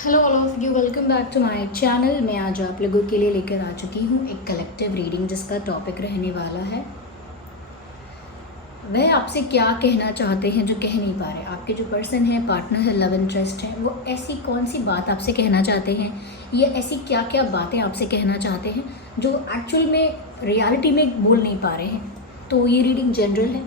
Hello all of you, welcome back to my channel. मैं आज आप लोगों के लिए लेकर आ चुकी हूँ एक कलेक्टिव रीडिंग जिसका टॉपिक रहने वाला है वह आपसे क्या कहना चाहते हैं जो कह नहीं पा रहे। आपके जो पर्सन है, पार्टनर है, लव इंटरेस्ट है, वो ऐसी कौन सी बात आपसे कहना चाहते हैं या ऐसी क्या क्या बातें आपसे कहना चाहते हैं जो एक्चुअल में रियलिटी में बोल नहीं पा रहे हैं। तो ये रीडिंग जनरल है,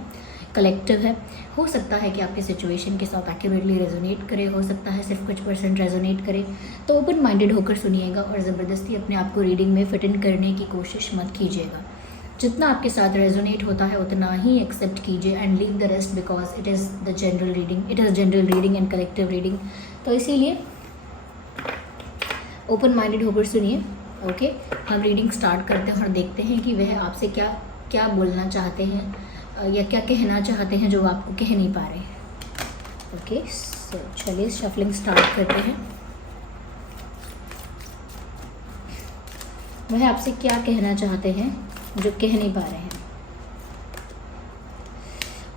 कलेक्टिव है। हो सकता है कि आपके सिचुएशन के साथ एक्यूरेटली रेजोनेट करे, हो सकता है सिर्फ कुछ परसेंट रेजोनेट करे। तो ओपन माइंडेड होकर सुनिएगा और ज़बरदस्ती अपने आप को रीडिंग में फिट इन करने की कोशिश मत कीजिएगा। जितना आपके साथ रेजोनेट होता है उतना ही एक्सेप्ट कीजिए and leave the rest, because it is the general reading, it is general reading and collective reading. तो इसीलिए ओपन माइंडेड होकर सुनिए। ओके, हम रीडिंग स्टार्ट करते हैं और देखते हैं कि वह आपसे क्या क्या बोलना चाहते हैं या क्या कहना चाहते हैं जो आपको कह नहीं पा रहे। ओके, सो चलिए शफलिंग स्टार्ट करते हैं। वह आपसे क्या कहना चाहते हैं जो कह नहीं पा रहे हैं।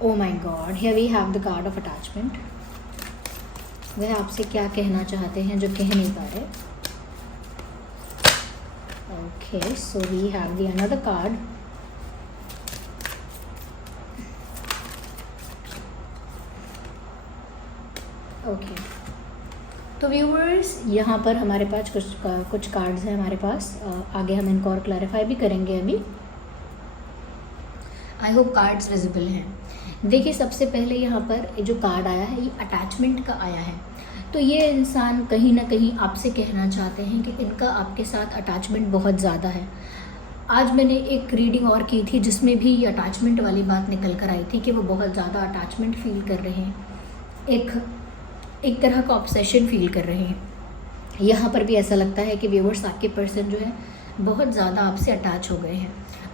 Oh my God, here we have the card of attachment. वह आपसे क्या कहना चाहते हैं जो कह नहीं पा रहे। Okay, so we have the another card. Okay, तो व्यूवर्स यहाँ पर हमारे पास कुछ कार्ड्स हैं हमारे पास। आगे हम इनको और क्लैरिफाई भी करेंगे अभी। आई होप कार्ड्स विजिबल हैं। देखिए, सबसे पहले यहाँ पर जो कार्ड आया है ये अटैचमेंट का आया है। तो ये इंसान कहीं ना कहीं आपसे कहना चाहते हैं कि इनका आपके साथ अटैचमेंट बहुत ज़्यादा है। आज मैंने एक रीडिंग और की थी जिसमें भी ये अटैचमेंट वाली बात निकल कर आई थी कि वो बहुत ज़्यादा अटैचमेंट फील कर रहे हैं, एक तरह का ऑब्सेशन फील कर रहे हैं। यहाँ पर भी ऐसा लगता है कि व्यूअर्स, आपके पर्सन जो है बहुत ज़्यादा आपसे अटैच हो गए हैं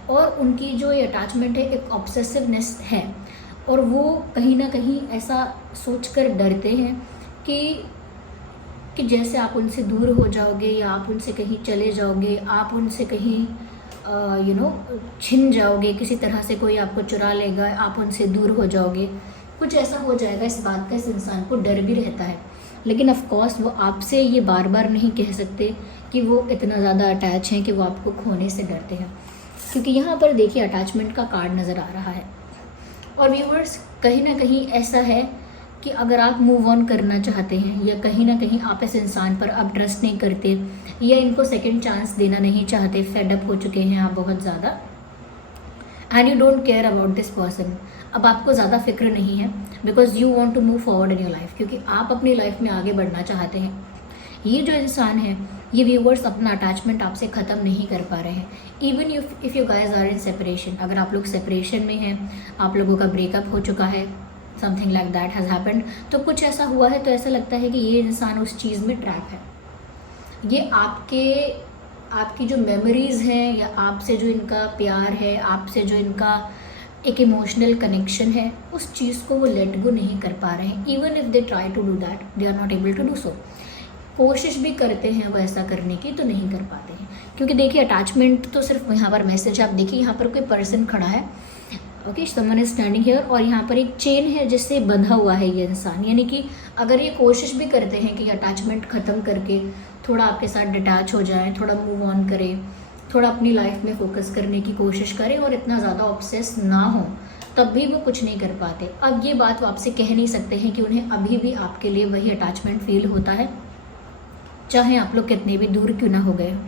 और उनकी जो ये अटैचमेंट है एक ऑब्सेसिवनेस है और वो कहीं ना कहीं ऐसा सोचकर डरते हैं कि जैसे आप उनसे दूर हो जाओगे या आप उनसे कहीं चले जाओगे, आप उनसे कहीं छिन जाओगे, किसी तरह से कोई आपको चुरा लेगा, आप उनसे दूर हो जाओगे, कुछ ऐसा हो जाएगा। इस बात का इस इंसान को डर भी रहता है, लेकिन ऑफ कोर्स वो आपसे ये बार बार नहीं कह सकते कि वो इतना ज़्यादा अटैच हैं कि वो आपको खोने से डरते हैं। क्योंकि यहाँ पर देखिए अटैचमेंट का कार्ड नज़र आ रहा है और व्यूअर्स, कहीं ना कहीं ऐसा है कि अगर आप मूव ऑन करना चाहते हैं या कहीं ना कहीं आप इस इंसान पर अब ट्रस्ट नहीं करते या इनको सेकेंड चांस देना नहीं चाहते, फेड अप हो चुके हैं आप बहुत ज़्यादा, and you don't care about this person. अब आपको ज़्यादा फिक्र नहीं है because you want to move forward in your life, क्योंकि आप अपनी लाइफ में आगे बढ़ना चाहते हैं। ये जो इंसान है, ये व्यूवर्स अपना अटैचमेंट आपसे ख़त्म नहीं कर पा रहे हैं। Even if you guys are in separation, अगर आप लोग सेपरेशन में हैं, आप लोगों का ब्रेकअप हो चुका है, something like that has happened, तो कुछ ऐसा हुआ है तो ऐसा लगता है कि ये इंसान उस चीज़ में ट्रैप है। ये आपकी जो मेमोरीज़ हैं या आपसे जो इनका प्यार है, आपसे जो इनका एक इमोशनल कनेक्शन है, उस चीज़ को वो लेट गो नहीं कर पा रहे हैं। Even if they try to do that, they are not able to do so. कोशिश भी करते हैं वो ऐसा करने की तो नहीं कर पाते हैं, क्योंकि देखिए अटैचमेंट तो सिर्फ यहाँ पर मैसेज, आप देखिए यहाँ पर कोई पर्सन खड़ा है। Okay, someone is standing here और यहाँ पर एक चेन है जिससे बंधा हुआ है ये इंसान। यानी कि अगर ये कोशिश भी करते हैं कि अटैचमेंट ख़त्म करके थोड़ा आपके साथ डिटैच हो जाएं, थोड़ा मूव ऑन करें, थोड़ा अपनी लाइफ में फोकस करने की कोशिश करें और इतना ज़्यादा ऑब्सेस ना हो, तब भी वो कुछ नहीं कर पाते। अब ये बात वो आपसे कह नहीं सकते हैं कि उन्हें अभी भी आपके लिए वही अटैचमेंट फील होता है, चाहे आप लोग कितने भी दूर क्यों ना हो गए हो,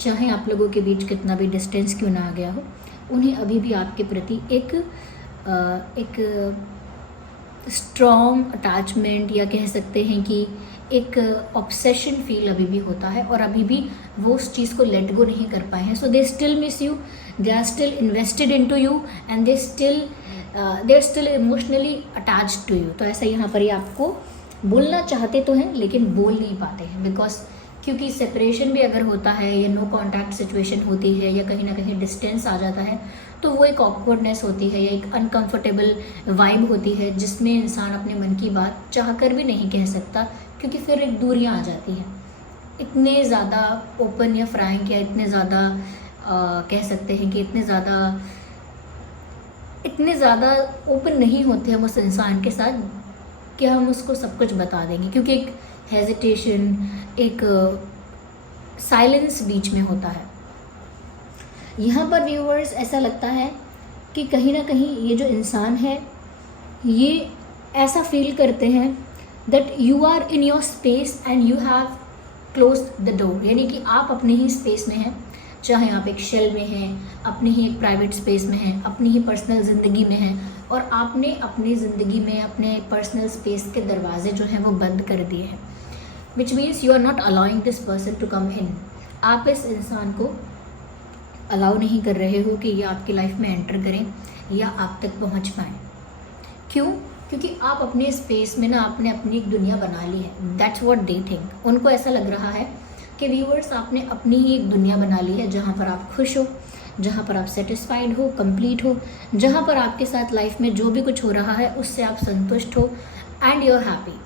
चाहे आप लोगों के बीच कितना भी डिस्टेंस क्यों ना आ गया हो, उन्हें अभी भी आपके प्रति एक स्ट्रॉन्ग अटैचमेंट या कह सकते हैं कि एक ऑब्सेशन फील अभी भी होता है और अभी भी वो उस चीज़ को लेट गो नहीं कर पाए हैं। So they still miss you, they are still invested in to you and they are still emotionally attached to you. तो ऐसा यहाँ पर ये आपको बोलना चाहते तो हैं लेकिन बोल नहीं पाते हैं, बिकॉज क्योंकि सेपरेशन भी अगर होता है या नो कॉन्टैक्ट सिचुएशन होती है या कहीं ना कहीं डिस्टेंस आ जाता है तो वो एक ऑकवर्डनेस होती है या एक अनकंफर्टेबल वाइब होती है जिसमें इंसान अपने मन की बात चाहकर भी नहीं कह सकता, क्योंकि फिर एक दूरियां आ जाती हैं। इतने ज़्यादा ओपन या फ्रैंक या इतने ज़्यादा कह सकते हैं कि इतने ज़्यादा ओपन नहीं होते हम उस इंसान के साथ कि हम उसको सब कुछ बता देंगे, क्योंकि एक हेजिटेशन, एक साइलेंस बीच में होता है। यहाँ पर व्यूअर्स ऐसा लगता है कि कहीं ना कहीं ये जो इंसान है ये ऐसा फील करते हैं that you are in your space and you have close the door, यानी कि आप अपने ही स्पेस में हैं, चाहे आप एक शेल में हैं, अपनी ही एक प्राइवेट स्पेस में हैं, अपनी ही पर्सनल ज़िंदगी में हैं, और आपने अपनी ज़िंदगी में अपने पर्सनल स्पेस के दरवाजे जो हैं वो बंद कर दिए हैं, which means you are not allowing this person to come in. आप इस इंसान को अलाउ नहीं कर रहे हो कि ये आपकी लाइफ में एंटर करें या आप तक पहुंच पाएँ। क्यों? क्योंकि आप अपने स्पेस में ना आपने अपनी एक दुनिया बना ली है। That's what they think. उनको ऐसा लग रहा है कि व्यूअर्स आपने अपनी ही एक दुनिया बना ली है जहाँ पर आप खुश हो, जहाँ पर आप सेटिस्फाइड हो, कंप्लीट हो, जहाँ पर आपके साथ लाइफ में जो भी कुछ हो रहा है उससे आप संतुष्ट हो एंड यू आर हैप्पी,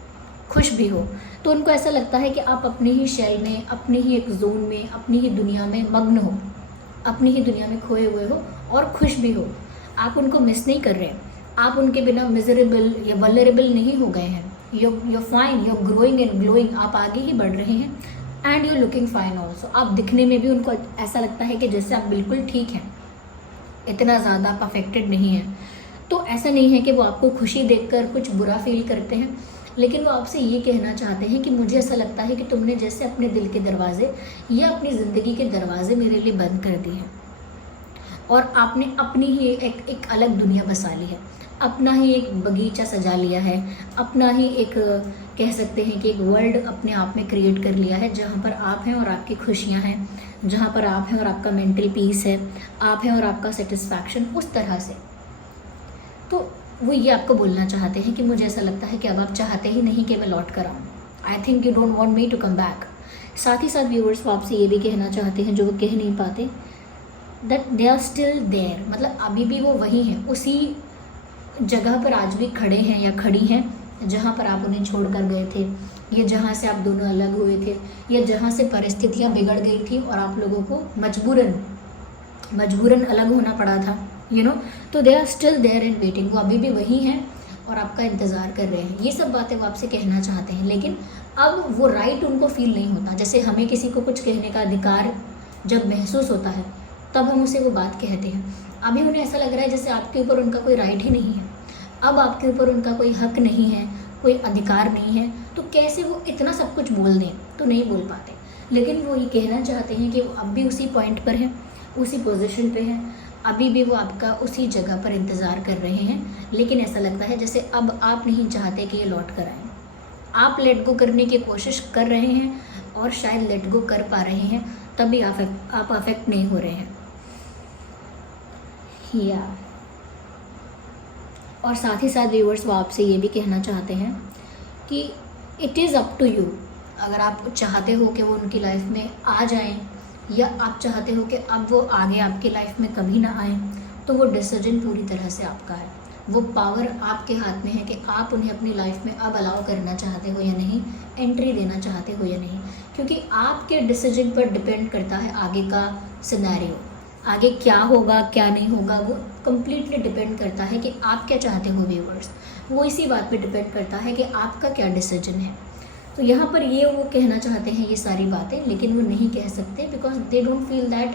खुश भी हो। तो उनको ऐसा लगता है कि आप अपनी ही शेल में, अपनी ही एक जोन में, अपनी ही दुनिया में मग्न हो, अपनी ही दुनिया में खोए हुए हो और खुश भी हो। आप उनको मिस नहीं कर रहे हैं, आप उनके बिना मिजरेबल या वल्नरेबल नहीं हो गए हैं। You fine, you growing and glowing, आप आगे ही बढ़ रहे हैं and you looking fine also. आप दिखने में भी उनको ऐसा लगता है कि जैसे आप बिल्कुल ठीक हैं, इतना ज़्यादा आप अफेक्टेड नहीं हैं। तो ऐसा नहीं है कि वो आपको खुशी देखकर कुछ बुरा फील करते हैं, लेकिन वो आपसे ये कहना चाहते हैं कि मुझे ऐसा लगता है कि तुमने जैसे अपने दिल के दरवाजे या अपनी ज़िंदगी के दरवाजे मेरे लिए बंद कर दिए हैं और आपने अपनी ही एक अलग दुनिया बसा ली है, अपना ही एक बगीचा सजा लिया है, अपना ही एक कह सकते हैं कि एक वर्ल्ड अपने आप में क्रिएट कर लिया है जहाँ पर आप हैं और आपकी खुशियाँ हैं, जहाँ पर आप हैं और आपका मेंटल पीस है, आप हैं और आपका सेटिस्फैक्शन, उस तरह से। तो वो ये आपको बोलना चाहते हैं कि मुझे ऐसा लगता है कि अब आप चाहते ही नहीं कि मैं लौट कर आऊँ। I think you don't want me to come back. साथ ही साथ व्यूअर्स वो आपसे ये भी कहना चाहते हैं जो वो कह नहीं पाते, that they are still there, मतलब अभी भी वो वही हैं, उसी जगह पर आज भी खड़े हैं या खड़ी हैं जहाँ पर आप उन्हें छोड़ कर गए थे, या जहाँ से आप दोनों अलग हुए थे, या जहाँ से परिस्थितियाँ बिगड़ गई थी और आप लोगों को मजबूरन अलग होना पड़ा था, यू नो। तो they are still there and waiting, वो अभी भी वही हैं और आपका इंतज़ार कर रहे हैं। ये सब बातें वो आपसे कहना चाहते हैं, लेकिन अब वो राइट उनको फील नहीं होता। जैसे हमें किसी को कुछ कहने का अधिकार जब महसूस होता है तब हम उसे वो बात कहते हैं। अभी उन्हें ऐसा लग रहा है जैसे आपके ऊपर उनका कोई राइट ही नहीं है, अब आपके ऊपर उनका कोई हक नहीं है, कोई अधिकार नहीं है, तो कैसे वो इतना सब कुछ बोल दें? तो नहीं बोल पाते। लेकिन वो ये कहना चाहते हैं कि वो अब भी उसी पॉइंट पर हैं, उसी पोजीशन पे हैं, अभी भी वो आपका उसी जगह पर इंतज़ार कर रहे हैं। लेकिन ऐसा लगता है जैसे अब आप नहीं चाहते कि ये लौट कर आएँ। आप लेट गो करने की कोशिश कर रहे हैं और शायद लेट गो कर पा रहे हैं, तभी आप अफेक्ट नहीं हो रहे हैं। या और साथ ही साथ व्यूअर्स वो आपसे ये भी कहना चाहते हैं कि it is up to you. अगर आप चाहते हो कि वो उनकी लाइफ में आ जाएं, या आप चाहते हो कि अब वो आगे आपकी लाइफ में कभी ना आएँ, तो वो डिसीजन पूरी तरह से आपका है। वो पावर आपके हाथ में है कि आप उन्हें अपनी लाइफ में अब अलाउ करना चाहते हो या नहीं, एंट्री देना चाहते हो या नहीं, क्योंकि आपके डिसीजन पर डिपेंड करता है आगे का सिनेरियो। आगे क्या होगा क्या नहीं होगा वो कम्प्लीटली डिपेंड करता है कि आप क्या चाहते हो व्यूअर्स। वो इसी बात पे डिपेंड करता है कि आपका क्या डिसीजन है। तो यहाँ पर ये वो कहना चाहते हैं ये सारी बातें, लेकिन वो नहीं कह सकते because they don't feel that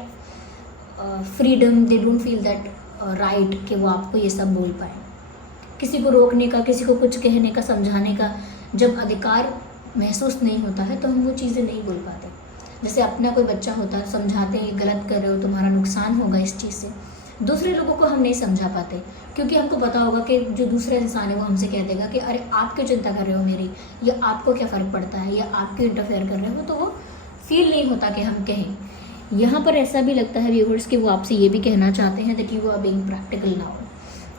freedom, they don't feel that right कि वो आपको ये सब बोल पाए। किसी को रोकने का, किसी को कुछ कहने का, समझाने का जब अधिकार महसूस नहीं होता है तो हम वो चीज़ें नहीं बोल पाते। जैसे अपना कोई बच्चा होता है, समझाते हैं ये गलत कर रहे हो, तुम्हारा नुकसान होगा इस चीज़ से। दूसरे लोगों को हम नहीं समझा पाते क्योंकि हमको पता होगा कि जो दूसरा इंसान है वो हमसे कह देगा कि अरे आप क्यों चिंता कर रहे हो मेरी, या आपको क्या फ़र्क पड़ता है, या आप क्यों इंटरफेयर कर रहे हो। तो वो फील नहीं होता कि हम कहें। यहाँ पर ऐसा भी लगता है व्यूअर्स कि वो आपसे ये भी कहना चाहते हैं that you are being practical now.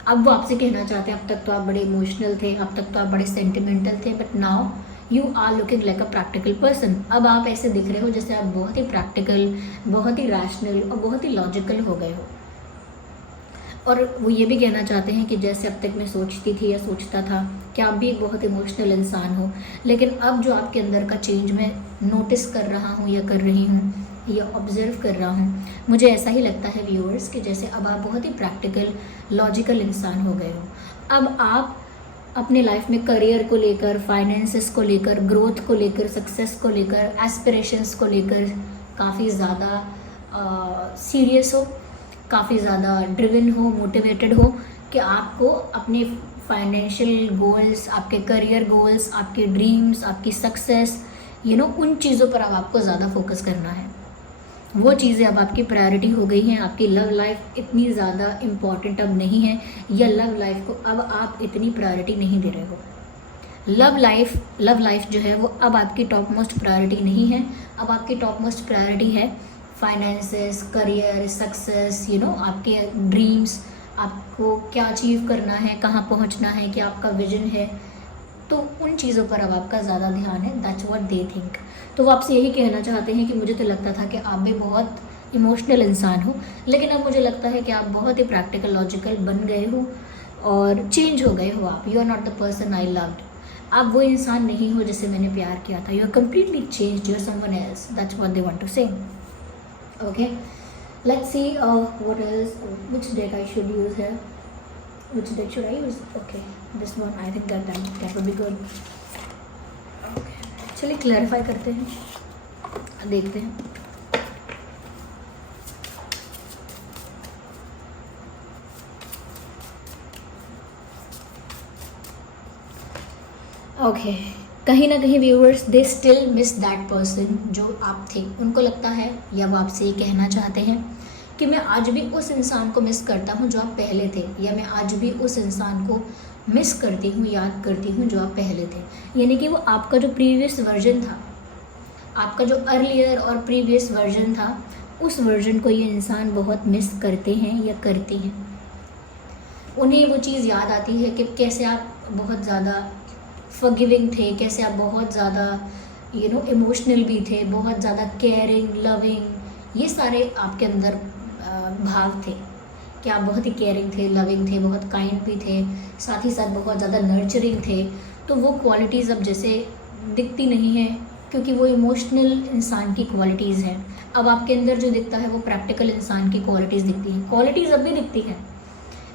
अब वो आपसे कहना चाहते हैं अब तक तो आप बड़े इमोशनल थे, अब तक तो आप बड़े सेंटिमेंटल थे, but now you are looking like a practical person. अब आप ऐसे दिख रहे हो जैसे आप बहुत ही प्रैक्टिकल, बहुत ही रैशनल और बहुत ही लॉजिकल हो गए हो। और वो ये भी कहना चाहते हैं कि जैसे अब तक मैं सोचती थी या सोचता था कि आप भी एक बहुत इमोशनल इंसान हो, लेकिन अब जो आपके अंदर का चेंज मैं नोटिस कर रहा हूँ या कर रही हूँ या ऑब्जर्व कर रहा हूँ, मुझे ऐसा ही लगता है व्यूअर्स कि जैसे अब आप बहुत ही प्रैक्टिकल, लॉजिकल इंसान हो गए हो। अब आप अपने लाइफ में करियर को लेकर, फाइनेंसेस को लेकर, ग्रोथ को लेकर, सक्सेस को लेकर, एस्पिरेशंस को लेकर काफ़ी ज़्यादा सीरियस हो, काफ़ी ज़्यादा ड्रिवन हो, मोटिवेटेड हो कि आपको अपने फाइनेंशियल गोल्स, आपके करियर गोल्स, आपके ड्रीम्स, आपकी सक्सेस, उन चीज़ों पर अब आपको ज़्यादा फोकस करना है। वो चीज़ें अब आपकी प्रायोरिटी हो गई हैं। आपकी लव लाइफ इतनी ज़्यादा इम्पॉर्टेंट अब नहीं है, या लव लाइफ को अब आप इतनी प्रायोरिटी नहीं दे रहे हो। लव लाइफ जो है वो अब आपकी टॉप मोस्ट प्रायोरिटी नहीं है। अब आपकी टॉप मोस्ट प्रायोरिटी है फाइनेंसेस, करियर, सक्सेस, आपके ड्रीम्स, आपको क्या अचीव करना है, कहाँ पहुँचना है, क्या आपका विजन है। तो उन चीज़ों पर अब आपका ज़्यादा ध्यान है। That's what they think. तो वो आपसे यही कहना चाहते हैं कि मुझे तो लगता था कि आप भी बहुत इमोशनल इंसान हो, लेकिन अब मुझे लगता है कि आप बहुत ही प्रैक्टिकल, लॉजिकल बन गए हो और चेंज हो गए हो। आप you are not the person I loved. आप वो इंसान नहीं हो जिससे मैंने प्यार किया था। You are completely change, you are someone else. That's what they want to say. Okay, let's see what else, which deck I should use here, which deck should I use? Okay, this one. I think that would be good. Okay, चलिए clarify करते हैं, देखते हैं। Okay, कहीं ना कहीं viewers they still miss that person जो आप थे। उनको लगता है, या वो आपसे ये कहना चाहते हैं कि मैं आज भी उस इंसान को मिस करता हूँ जो आप पहले थे, या मैं आज भी उस इंसान को मिस करती हूँ, याद करती हूँ जो आप पहले थे। यानी कि वो आपका जो प्रीवियस वर्जन था, आपका जो अर्लियर और प्रीवियस वर्जन था, उस वर्जन को ये इंसान बहुत मिस करते हैं या करती हैं। उन्हें वो चीज़ याद आती है कि कैसे आप बहुत ज़्यादा फॉरगिविंग थे, कैसे आप बहुत ज़्यादा इमोशनल भी थे, बहुत ज़्यादा केयरिंग, लविंग, ये सारे आपके अंदर भाव थे कि आप बहुत ही केयरिंग थे, लविंग थे, बहुत काइंड भी थे, साथ ही साथ बहुत ज़्यादा नर्चरिंग थे। तो वो क्वालिटीज़ अब जैसे दिखती नहीं हैं, क्योंकि वो इमोशनल इंसान की क्वालिटीज़ हैं। अब आपके अंदर जो दिखता है वो प्रैक्टिकल इंसान की क्वालिटीज़ दिखती हैं। क्वालिटीज़ अब भी दिखती हैं,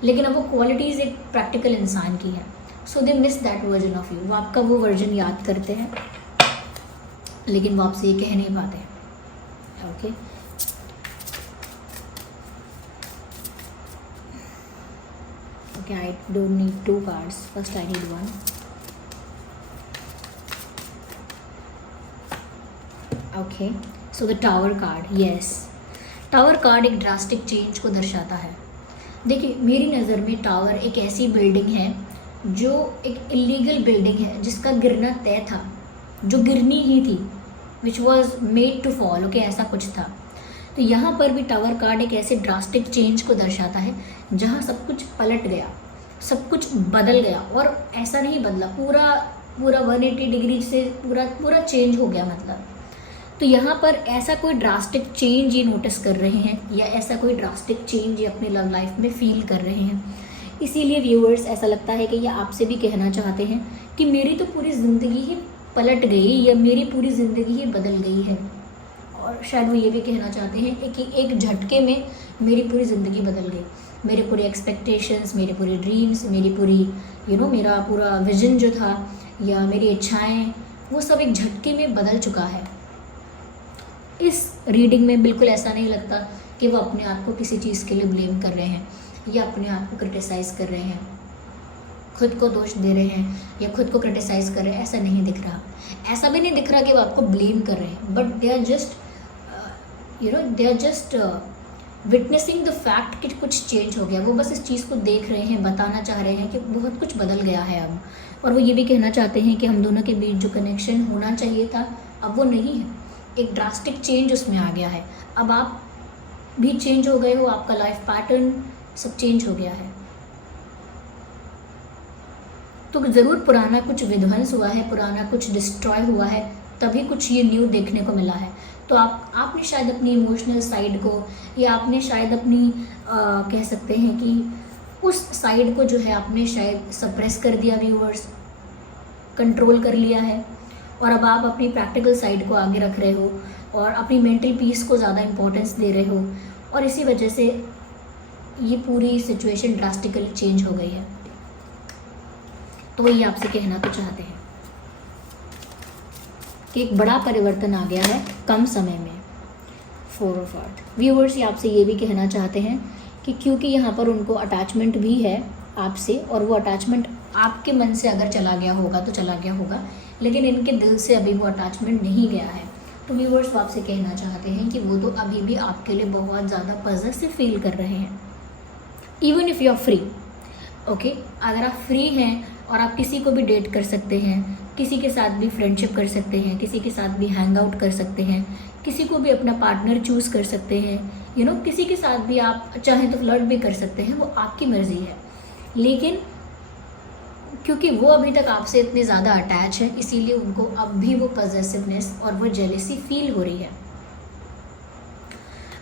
लेकिन अब वो क्वालिटीज़ एक प्रैक्टिकल इंसान की है। So they miss that version of you. वो आपका वो वर्जन याद करते हैं, लेकिन वो आपसे ये कह नहीं पाते हैं। Okay, okay, I don't need 2 cards, first I need 1. Okay, so the tower card, yes, tower card एक ड्रास्टिक चेंज को दर्शाता है। देखिए, मेरी नज़र में टावर एक ऐसी बिल्डिंग है जो एक इलीगल बिल्डिंग है, जिसका गिरना तय था, जो गिरनी ही थी, which was made to fall. Okay, ऐसा कुछ था। तो यहाँ पर भी टावर कार्ड एक ऐसे ड्रास्टिक चेंज को दर्शाता है जहाँ सब कुछ पलट गया, सब कुछ बदल गया। और ऐसा नहीं बदला, पूरा 180 डिग्री से पूरा चेंज हो गया मतलब। तो यहाँ पर ऐसा कोई ड्रास्टिक चेंज ये नोटिस कर रहे हैं, या ऐसा कोई ड्रास्टिक चेंज ये अपने लव लाइफ में फील कर रहे हैं। इसीलिए व्यूअर्स ऐसा लगता है कि ये आपसे भी कहना चाहते हैं कि मेरी तो पूरी ज़िंदगी ही पलट गई, या मेरी पूरी ज़िंदगी ही बदल गई है। और शायद वो ये भी कहना चाहते हैं कि एक झटके में मेरी पूरी ज़िंदगी बदल गई। मेरे पूरे एक्सपेक्टेशंस, मेरे पूरे ड्रीम्स, मेरी पूरी मेरा पूरा विजन जो था, या मेरी इच्छाएं, वो सब एक झटके में बदल चुका है। इस रीडिंग में बिल्कुल ऐसा नहीं लगता कि वो अपने आप को किसी चीज़ के लिए ब्लेम कर रहे हैं, या अपने आप को क्रिटिसाइज़ कर रहे हैं, खुद को दोष दे रहे हैं, या खुद को क्रिटिसाइज़ कर रहे हैं। ऐसा नहीं दिख रहा। ऐसा भी नहीं दिख रहा कि वो आपको ब्लेम कर रहे हैं, but they are just witnessing the fact कि कुछ चेंज हो गया। वो बस इस चीज़ को देख रहे हैं, बताना चाह रहे हैं कि बहुत कुछ बदल गया है अब। और वो ये भी कहना चाहते हैं कि हम दोनों के बीच जो कनेक्शन होना चाहिए था, अब वो नहीं है। एक ड्रास्टिक चेंज उसमें आ गया है। अब आप भी चेंज हो गए हो, आपका लाइफ पैटर्न सब चेंज हो गया है। तो ज़रूर पुराना कुछ विध्वंस हुआ है, पुराना कुछ डिस्ट्रॉय हुआ है, तभी कुछ ये न्यू देखने को मिला है। तो आपने शायद अपनी इमोशनल साइड को, या आपने शायद अपनी कह सकते हैं कि उस साइड को जो है आपने शायद सप्रेस कर दिया, व्यूअर्स, कंट्रोल कर लिया है। और अब आप अपनी प्रैक्टिकल साइड को आगे रख रहे हो, और अपनी मेंटल पीस को ज़्यादा इम्पोर्टेंस दे रहे हो, और इसी वजह से ये पूरी सिचुएशन ड्रास्टिकली चेंज हो गई है। तो वही आपसे कहना तो चाहते हैं कि एक बड़ा परिवर्तन आ गया है कम समय में। 4 ऑफ हार्ट व्यूअर्स ये आपसे ये भी कहना चाहते हैं कि क्योंकि यहाँ पर उनको अटैचमेंट भी है आपसे, और वो अटैचमेंट आपके मन से अगर चला गया होगा तो चला गया होगा, लेकिन इनके दिल से अभी वो अटैचमेंट नहीं गया है। तो व्यूअर्स वो आपसे कहना चाहते हैं कि वो तो अभी भी आपके लिए बहुत ज़्यादा पॉजिटिव फील कर रहे हैं, even if you are free. Okay, अगर आप फ्री हैं और आप किसी को भी डेट कर सकते हैं, किसी के साथ भी फ्रेंडशिप कर सकते हैं, किसी के साथ भी हैंग आउट कर सकते हैं, किसी को भी अपना पार्टनर चूज़ कर सकते हैं, किसी के साथ भी आप चाहें तो फ्लर्ट भी कर सकते हैं, वो आपकी मर्ज़ी है। लेकिन क्योंकि वो अभी तक आपसे इतने ज़्यादा अटैच है, इसीलिए उनको अब भी वो पॉजेसिवनेस और वो जेलेसी फील हो रही है।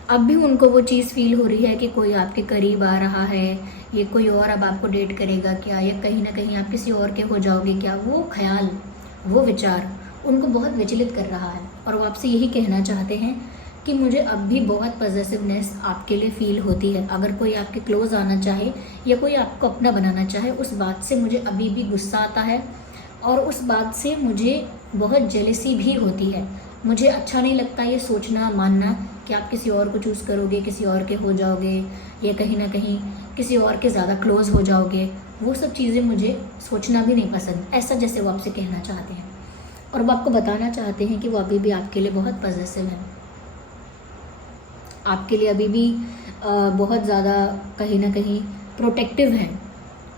अब भी उनको वो चीज़ फील हो रही है कि कोई आपके करीब आ रहा है, ये कोई और अब आपको डेट करेगा क्या, या कहीं ना कहीं आप किसी और के हो जाओगे क्या। वो ख्याल, वो विचार उनको बहुत विचलित कर रहा है, और वो आपसे यही कहना चाहते हैं कि मुझे अब भी बहुत पॉजेसिवनेस आपके लिए फ़ील होती है। अगर कोई आपके क्लोज़ आना चाहे या कोई आपको अपना बनाना चाहे, उस बात से मुझे अभी भी गुस्सा आता है, और उस बात से मुझे बहुत जेलसी भी होती है। मुझे अच्छा नहीं लगता ये सोचना मानना कि आप किसी और को चूज़ करोगे, किसी और के हो जाओगे, या कहीं ना कहीं किसी और के ज़्यादा क्लोज़ हो जाओगे। वो सब चीज़ें मुझे सोचना भी नहीं पसंद, ऐसा जैसे वो आपसे कहना चाहते हैं। और वो आपको बताना चाहते हैं कि वो अभी भी आपके लिए बहुत पॉजिटिव है, आपके लिए अभी भी बहुत ज़्यादा कहीं ना कहीं प्रोटेक्टिव हैं।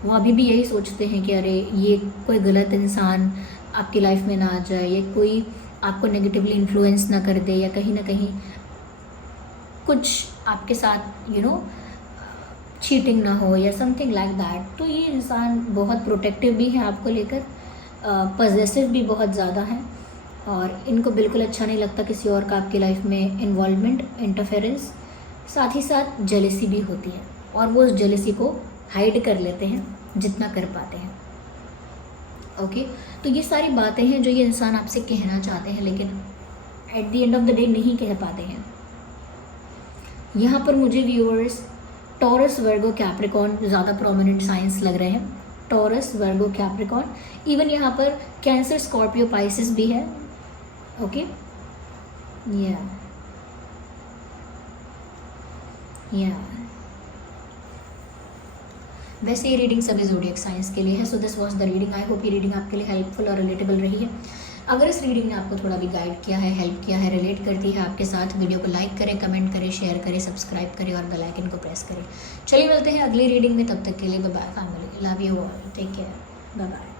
वो अभी भी यही सोचते हैं कि अरे ये कोई गलत इंसान आपकी लाइफ में ना आ जाए, या कोई आपको नेगेटिवली इन्फ्लुएंस ना कर दे, या कहीं ना कहीं कुछ आपके साथ चीटिंग ना हो या समथिंग लाइक दैट। तो ये इंसान बहुत प्रोटेक्टिव भी है आपको लेकर, पॉजेसिव भी बहुत ज़्यादा है, और इनको बिल्कुल अच्छा नहीं लगता किसी और का आपकी लाइफ में इन्वॉल्वमेंट, इंटरफेरेंस। साथ ही साथ जेलेसी भी होती है, और वो उस जेलेसी को हाइड कर लेते हैं जितना कर पाते हैं। ओके, तो ये सारी बातें हैं जो ये इंसान आपसे कहना चाहते हैं, लेकिन at the end of the day नहीं कह पाते हैं। यहाँ पर मुझे व्यूअर्स टॉरस, वर्गो, कैप्रिकॉर्न ज़्यादा प्रोमिनेंट साइंस लग रहे हैं। टॉरस, वर्गो, कैप्रिकॉर्न, इवन यहाँ पर कैंसर, स्कॉर्पियो, पाइसिस भी है। ओके, या वैसे ये रीडिंग सभी ज़ोडिएक साइंस के लिए है। So this was the reading. I hope ये रीडिंग आपके लिए हेल्पफुल और रिलेटेबल रही है। अगर इस रीडिंग ने आपको थोड़ा भी गाइड किया है, हेल्प किया है, रिलेट करती है आपके साथ, वीडियो को लाइक करें, कमेंट करें, शेयर करें, सब्सक्राइब करें और बेल आइकन को प्रेस करें। चलिए मिलते हैं अगली रीडिंग में, तब तक के लिए bye bye family, love you all, take care, bye bye.